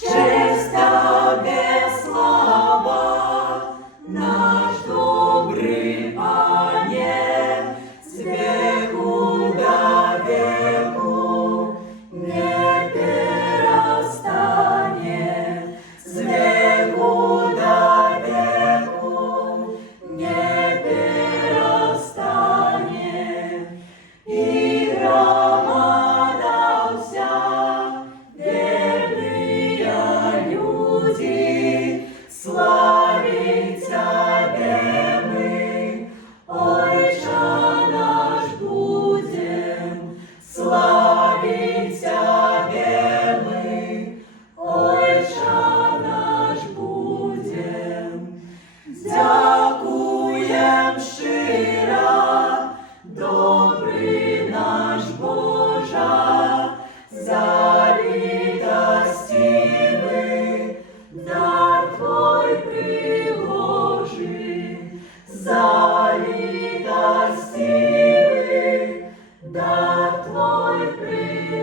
честь Тебе, слава, наш добрий Пане, з веку до веку не перестане, з веку до веку не перестане. І громада вся, верные люди, славить Тебе мы, Отче наш будем, славить Тебе мы, Отче наш будем. Дякуєм щиро, добрий наш Боже, за літостивий дар Твой приложи, за літостивий дар Твой приложи.